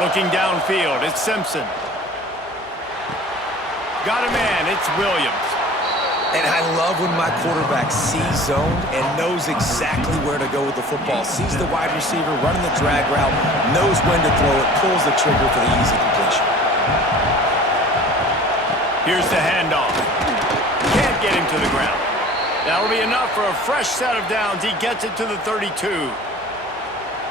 Looking downfield, it's Simpson. Got a man, it's Williams. And I love when my quarterback sees zone and knows exactly where to go with the football. Sees the wide receiver running the drag route, knows when to throw it, pulls the trigger for the easy completion. Here's the handoff. Can't get him to the ground. That'll be enough for a fresh set of downs. He gets it to the 32.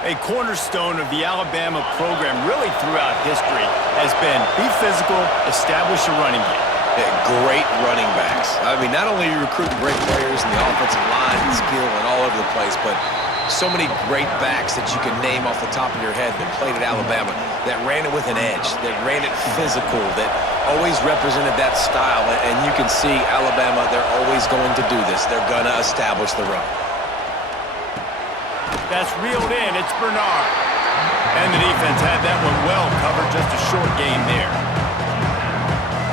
A cornerstone of the Alabama program really throughout history has been be physical, establish a running game. Yeah, great running backs. I mean, not only are you recruiting great players in the offensive line and skill and all over the place, but so many great backs that you can name off the top of your head that played at Alabama, that ran it with an edge, that ran it physical, that always represented that style. And you can see Alabama, they're always going to do this. They're going to establish the run. That's reeled in. It's Bernard. And the defense had that one well covered. Just a short game there.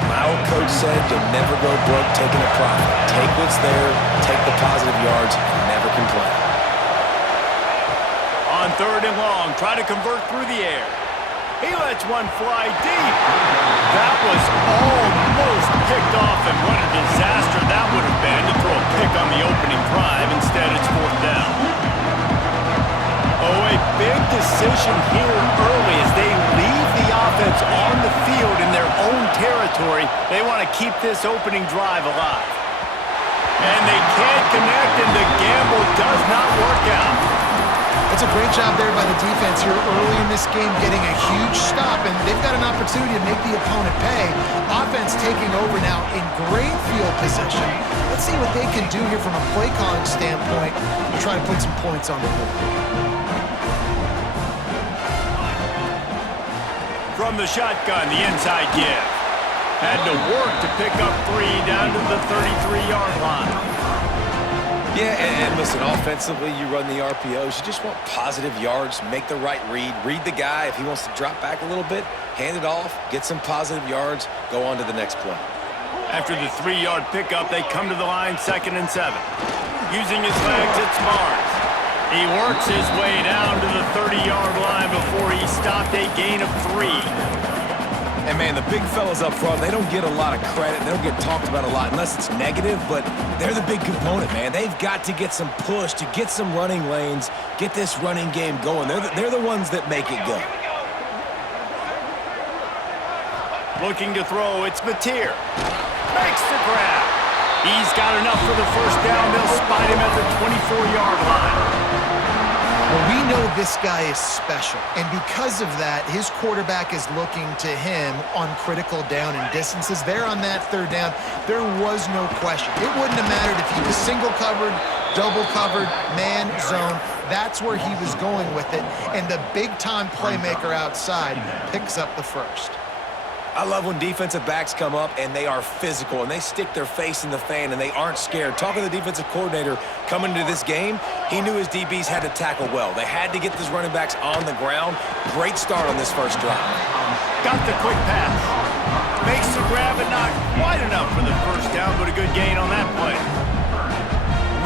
My old coach said you'll never go broke taking a profit. Take what's there, take the positive yards, and never complain. On 3rd and long, try to convert through the air. He lets one fly deep. That was almost picked off, and what a disaster that would have been to throw a pick on the opening drive. Instead, it's 4th down. Oh, a big decision here early as they leave the offense on the field in their own territory. They want to keep this opening drive alive. And they can't connect, and the gamble does not work out. It's a great job there by the defense here early in this game, getting a huge stop, and they've got an opportunity to make the opponent pay. Offense taking over now in great field position. Let's see what they can do here from a play calling standpoint to try to put some points on the board. From the shotgun, the inside give. Had to work to pick up 3 down to the 33-yard line. Yeah, and listen, offensively, you run the RPOs. You just want positive yards, make the right read the guy. If he wants to drop back a little bit, hand it off, get some positive yards, go on to the next play. After the 3-yard pickup, they come to the line 2nd and 7. Using his legs, it's Barnes. He works his way down to the 30-yard line before he stopped a gain of 3. And, man, the big fellas up front, they don't get a lot of credit. They don't get talked about a lot unless it's negative, but they're the big component, man. They've got to get some push to get some running lanes, get this running game going. They're the ones that make it go. Looking to throw, it's Mateer. Makes the grab. He's got enough for the first down. They'll spot him at the 24-yard line. Well, we know this guy is special, and because of that, his quarterback is looking to him on critical down and distances. There on that 3rd down, there was no question. It wouldn't have mattered if he was single covered, double covered, man, zone. That's where he was going with it, and the big-time playmaker outside picks up the first. I love when defensive backs come up and they are physical and they stick their face in the fan and they aren't scared. Talking to the defensive coordinator coming into this game, he knew his DBs had to tackle well. They had to get these running backs on the ground. Great start on this first drive. Got the quick pass. Makes the grab, but not quite enough for the first down, but a good gain on that play.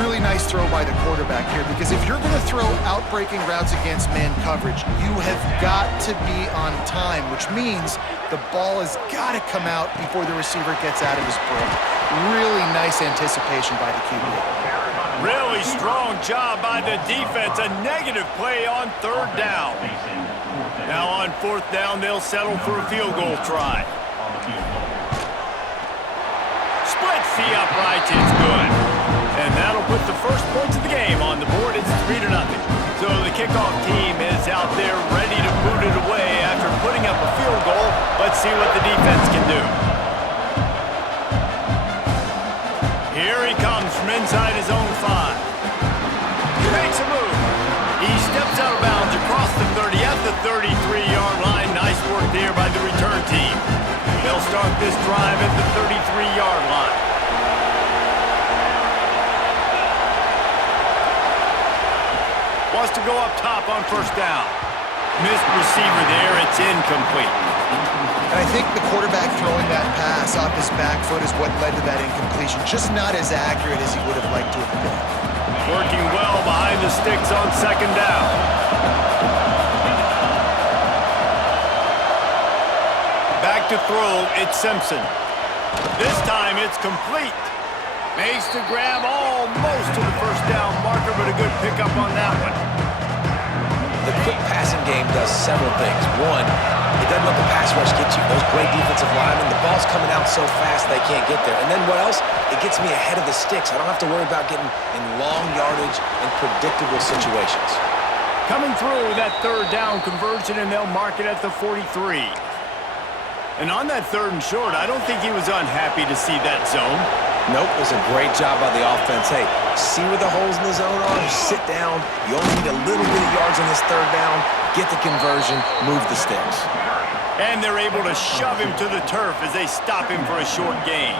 Really nice throw by the quarterback here, because if you're going to throw out-breaking routes against man coverage, you have got to be on time, which means the ball has got to come out before the receiver gets out of his break. Really nice anticipation by the QB. Really strong job by the defense. A negative play on 3rd down. Now on 4th down, they'll settle for a field goal try. Splits the uprights, it's good. And that'll put the first points of the game on the board. It's 3-0. So the kickoff team is out there ready to boot it away after putting up a field goal. Let's see what the defense can do. Here he comes from inside his own 5. He makes a move. He steps out of bounds across the 30 at the 33-yard line. Nice work there by the return team. They'll start this drive at the 33-yard line. Wants to go up top on 1st down. Missed receiver there. It's incomplete. And I think the quarterback throwing that pass off his back foot is what led to that incompletion. Just not as accurate as he would have liked to have been. Working well behind the sticks on 2nd down. to throw, it's Simpson. This time it's complete. Makes the grab almost to the first down marker, but a good pickup on that one. The quick passing game does several things. One, it doesn't let the pass rush get you. Those great defensive linemen, the ball's coming out so fast they can't get there. And then what else? It gets me ahead of the sticks. I don't have to worry about getting in long yardage and predictable situations. Coming through that third down conversion, and they'll mark it at the 43. And on that third and short, I don't think he was unhappy to see that zone. Nope, it was a great job by the offense. Hey, see where the holes in the zone are? Sit down. You only need a little bit of yards on this third down. Get the conversion. Move the sticks. And they're able to shove him to the turf as they stop him for a short gain.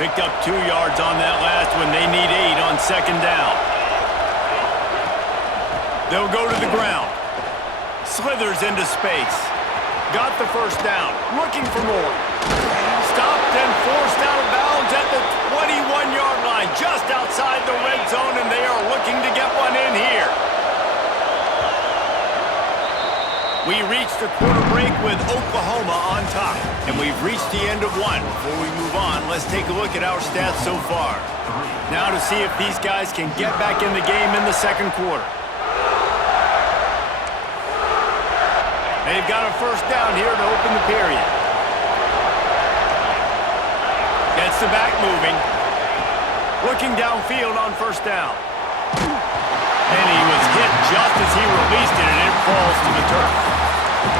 Picked up 2 yards on that last one. They need 8 on second down. They'll go to the ground. Slithers into space. Got the first down. Looking for more. Stopped and forced out of bounds at the 21-yard line, just outside the red zone, and they are looking to get one in here. We reached the quarter break with Oklahoma on top, and we've reached the end of one. Before we move on, let's take a look at our stats so far. Now to see if these guys can get back in the game in the second quarter. They've got a first down here to open the period. Gets the back moving. Looking downfield on first down. And he was hit just as he released it, and it falls to the turf.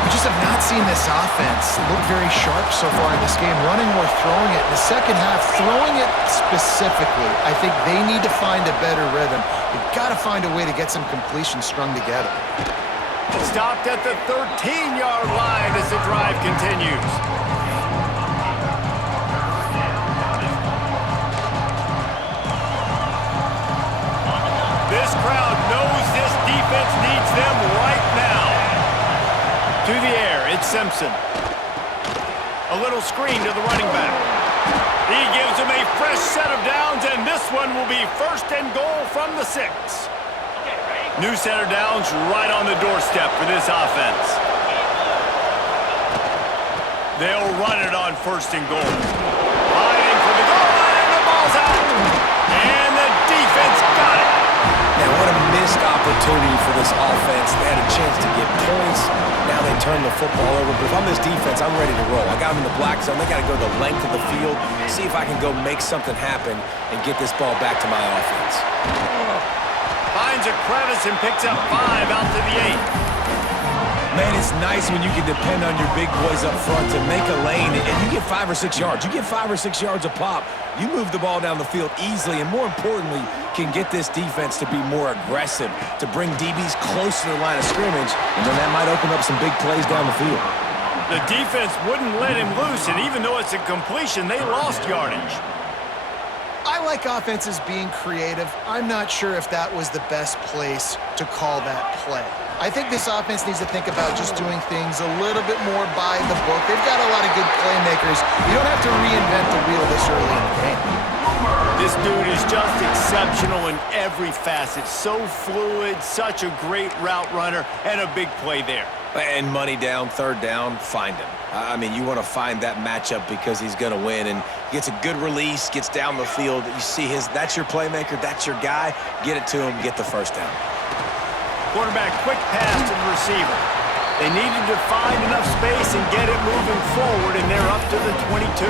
We just have not seen this offense look very sharp so far in this game, running or throwing it. In the second half, throwing it specifically, I think they need to find a better rhythm. You've got to find a way to get some completions strung together. Stopped at the 13-yard line as the drive continues. This crowd knows this defense needs them right now. To the air, it's Simpson. A little screen to the running back. He gives him a fresh set of downs, and this one will be first and goal from the 6. New set of downs right on the doorstep for this offense. They'll run it on first and goal. Fighting for the goal line, and the ball's out. And the defense got it. Now, what a missed opportunity for this offense. They had a chance to get points. Now they turn the football over. But if I'm this defense, I'm ready to roll. I got them in the black zone. They got to go the length of the field, see if I can go make something happen and get this ball back to my offense. Finds a crevice and picks up 5 out to the 8. Man, it's nice when you can depend on your big boys up front to make a lane, and you get 5 or 6 yards. You get 5 or 6 yards a pop. You move the ball down the field easily, and more importantly, can get this defense to be more aggressive, to bring DBs close to the line of scrimmage, and then that might open up some big plays down the field. The defense wouldn't let him loose, and even though it's a completion, they lost yardage. I like offenses being creative. I'm not sure if that was the best place to call that play. I think this offense needs to think about just doing things a little bit more by the book. They've got a lot of good playmakers. You don't have to reinvent the wheel this early in the game. This dude is just exceptional in every facet. So fluid, such a great route runner, and a big play there. And money down, third down, find him. I mean, you want to find that matchup because he's going to win, and gets a good release, gets down the field. You see that's your playmaker, that's your guy. Get it to him, get the first down. Quarterback, quick pass to the receiver. They needed to find enough space and get it moving forward, and they're up to the 22.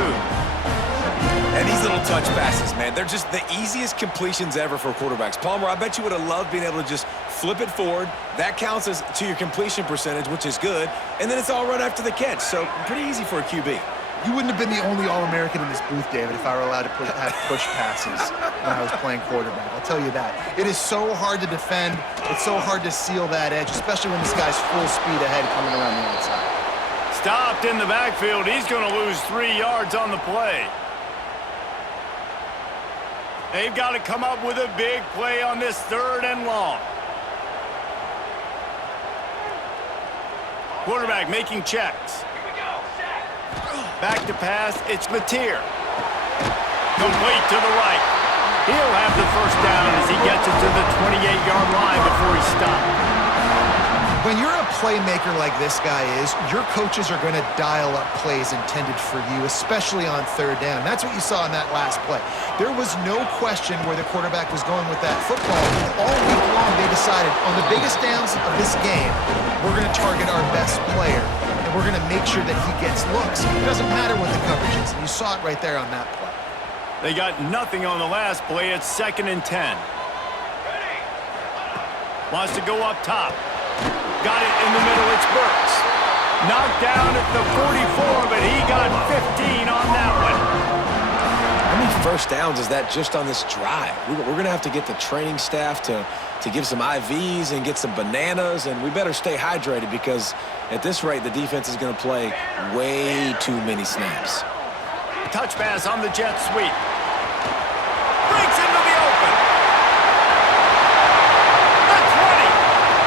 And these little touch passes, man, they're just the easiest completions ever for quarterbacks. Palmer, I bet you would have loved being able to just flip it forward. That counts as to your completion percentage, which is good. And then it's all right after the catch, so pretty easy for a QB. You wouldn't have been the only All-American in this booth, David, if I were allowed to have push passes when I was playing quarterback. I'll tell you that. It is so hard to defend. It's so hard to seal that edge, especially when this guy's full speed ahead coming around the outside. Stopped in the backfield. He's going to lose 3 yards on the play. They've got to come up with a big play on this third and long. Quarterback making checks. Back to pass, it's Mateer. Complete to the right. He'll have the first down as he gets it to the 28-yard line before he stopped. When you're a playmaker like this guy is, your coaches are going to dial up plays intended for you, especially on third down. That's what you saw in that last play. There was no question where the quarterback was going with that football. All week long, they decided on the biggest downs of this game, we're going to target our best player, and we're going to make sure that he gets looks. It doesn't matter what the coverage is. You saw it right there on that play. They got nothing on the last play. It's 2nd and 10. Wants to go up top. Got it in the middle. It's Burks. Knocked down at the 44, but he got 15 on that one. How many first downs is that just on this drive? We're going to have to get the training staff to give some IVs and get some bananas, and we better stay hydrated because at this rate, the defense is going to play way too many snaps. Touch pass on the jet sweep. Breaks into the open. The 20.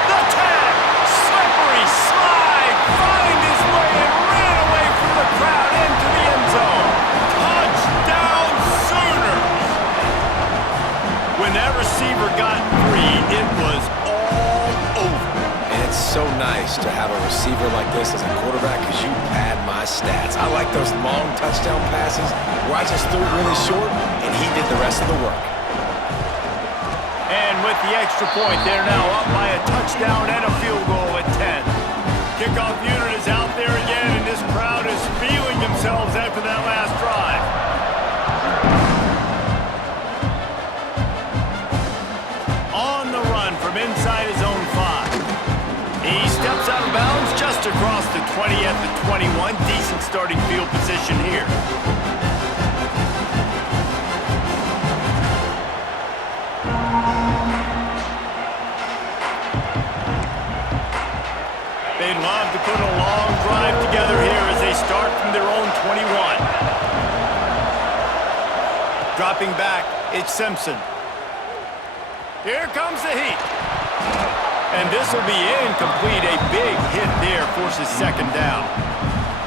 The 10. Slippery slide. Find his way and ran away from the crowd into the end zone. Touchdown Sooners. When that receiver got free, it was all over. And it's so nice to have a receiver like this as a quarterback because you pad my stats. I like those long touchdown passes where I just threw it really short and he did the rest of the work. And with the extra point, they're now up by a touchdown and a field goal at 10. Kickoff unit is out there again, and this crowd is feeling themselves after that last drive. On the run from inside his own 5. He steps out of bounds just across the 20 at the 21. Decent starting field position here. They'd love to put a long drive together here as they start from their own 21. Dropping back, it's Simpson. Here comes the heat. And this will be incomplete. A big hit there forces 2nd down.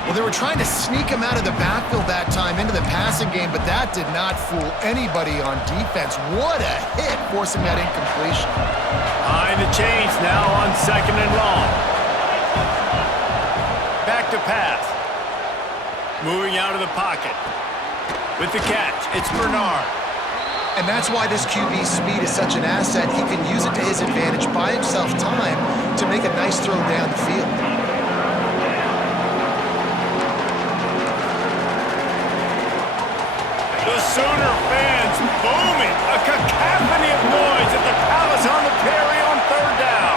Well, they were trying to sneak him out of the backfield that time into the passing game, but that did not fool anybody on defense. What a hit, forcing that incompletion. Behind the chains now on 2nd and long. Back to pass. Moving out of the pocket. With the catch, it's Bernard. And that's why this QB's speed is such an asset. He can use it to his advantage, buy himself time to make a nice throw down the field. The Sooner fans booming. A cacophony of noise at the Palace on the Prairie on 3rd down.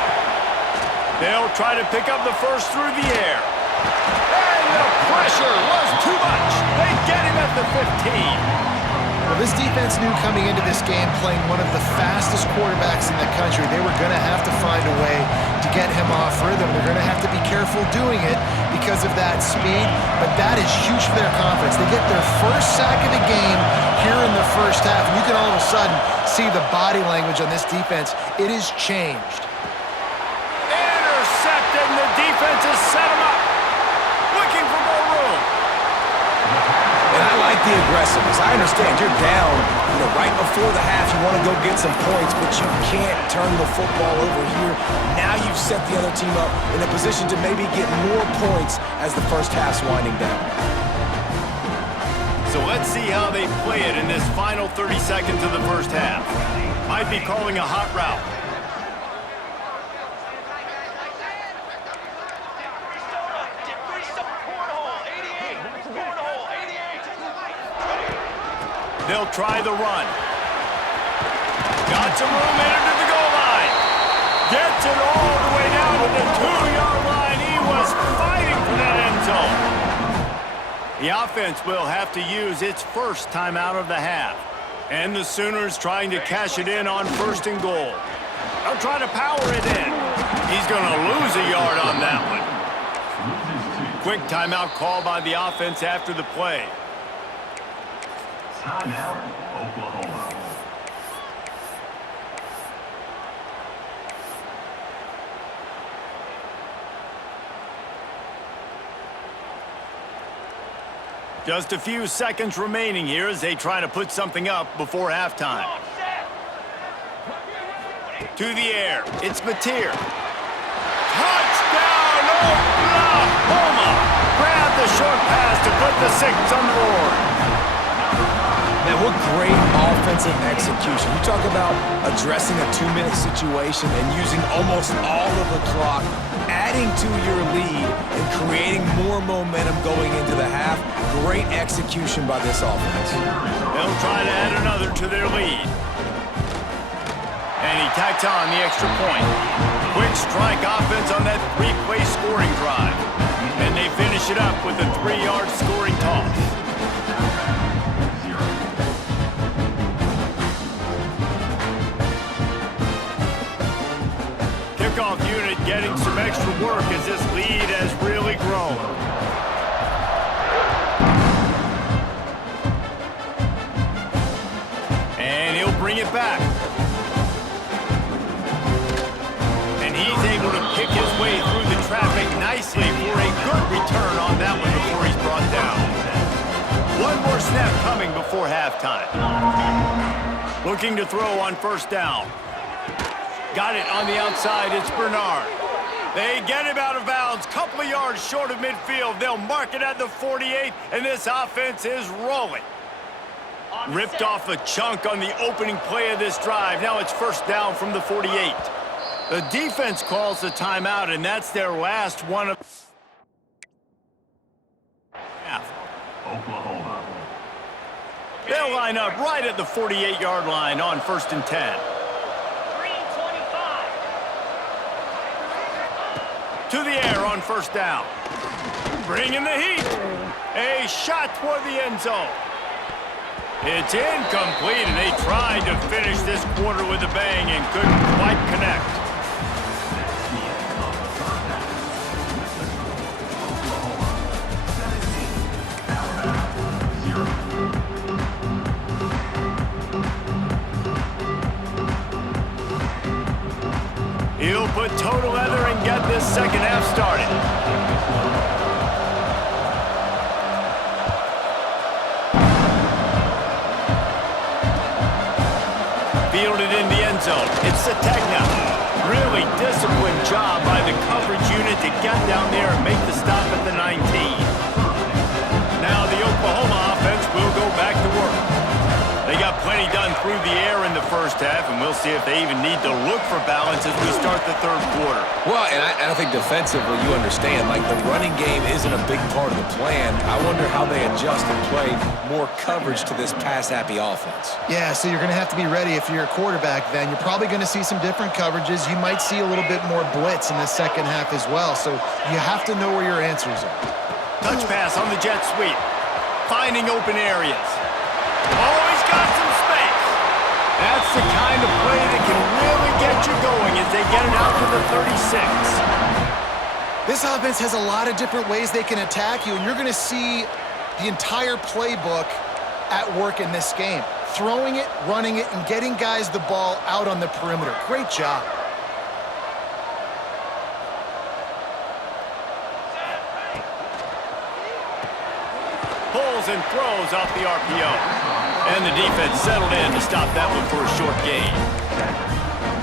They'll try to pick up the first through the air. And the pressure was too much. They get him at the 15. Well, this defense knew coming into this game, playing one of the fastest quarterbacks in the country, they were going to have to find a way to get him off rhythm. They're going to have to be careful doing it because of that speed, but that is huge for their confidence. They get their first sack of the game here in the first half, and you can all of a sudden see the body language on this defense. It is changed. Intercepted, and the defense has set him up. Looking for more room. And I like the aggressiveness. I understand you're down, right before the half. You want to go get some points, but you can't turn the football over here. Now you've set the other team up in a position to maybe get more points as the first half's winding down. So let's see how they play it in this final 30 seconds of the first half. Might be calling a hot route. They'll try the run. Got some room into the goal line. Gets it all the way down to the 2-yard line. He was fighting for that end zone. The offense will have to use its first timeout of the half. And the Sooners trying to cash it in on 1st and goal. They'll try to power it in. He's going to lose a yard on that one. Quick timeout call by the offense after the play. Timeout, Oklahoma. Just a few seconds remaining here as they try to put something up before halftime. To the air, it's Mateer. Touchdown! Oklahoma grabbed the short pass to put the 6 on the board. Man, what great offensive execution. You talk about addressing a 2-minute situation and using almost all of the clock, adding to your lead and creating more momentum going into the half. Great execution by this offense. They'll try to add another to their lead. And he tacks on the extra point. Quick strike offense on that 3-play scoring drive. And they finish it up with a 3-yard scoring toss. Kickoff unit getting some extra work as this lead has really grown. And he'll bring it back. And he's able to pick his way through the traffic nicely for a good return on that one before he's brought down. One more snap coming before halftime. Looking to throw on first down. Got it on the outside. It's Bernard. They get him out of bounds. Couple of yards short of midfield. They'll mark it at the 48, and this offense is rolling. Ripped off a chunk on the opening play of this drive. Now it's first down from the 48. The defense calls the timeout, and that's their last one of half. Oklahoma. They'll line up right at the 48-yard line on 1st and 10. To the air on first down. Bringing the heat. A shot toward the end zone. It's incomplete, and they tried to finish this quarter with a bang and couldn't quite connect. He'll put toe to leather and get this second half started. Fielded in the end zone. It's Sategna. Really disciplined job by the coverage unit to get down there and make the stop at the 19. Now the Oklahoma offense will go back to work. They got plenty done through the air in the first half, and we'll see if they even need to look for balance as we start the third quarter. Well, and I think defensively, you understand, like the running game isn't a big part of the plan. I wonder how they adjust and play more coverage to this pass-happy offense. Yeah, so you're going to have to be ready if you're a quarterback then. You're probably going to see some different coverages. You might see a little bit more blitz in the second half as well, so you have to know where your answers are. Touch pass on the jet sweep. Finding open areas. Oh, he's got some space. That's the kind of play that can really get you going as they get it out to the 36. This offense has a lot of different ways they can attack you, and you're going to see the entire playbook at work in this game. Throwing it, running it, and getting guys the ball out on the perimeter. Great job. Pulls and throws off the RPO. And the defense settled in to stop that one for a short gain.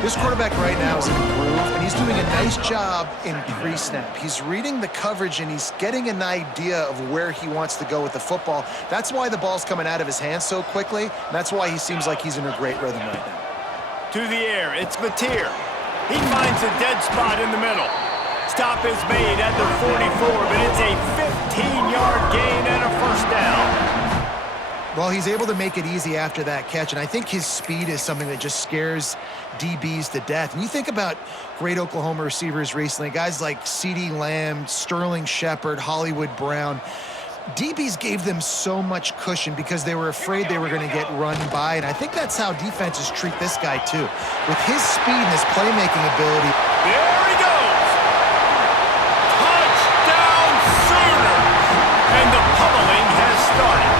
This quarterback right now is in a groove, and he's doing a nice job in pre-snap. He's reading the coverage, and he's getting an idea of where he wants to go with the football. That's why the ball's coming out of his hands so quickly, and that's why he seems like he's in a great rhythm right now. To the air, it's Mateer. He finds a dead spot in the middle. Stop is made at the 44, but it's a 15-yard gain and a first down. Well, he's able to make it easy after that catch, and I think his speed is something that just scares DBs to death. And you think about great Oklahoma receivers recently, guys like CeeDee Lamb, Sterling Shepard, Hollywood Brown. DBs gave them so much cushion because they were afraid they were going to get run by, and I think that's how defenses treat this guy too. With his speed and his playmaking ability. There he goes! Touchdown Sooners! And the pummeling has started.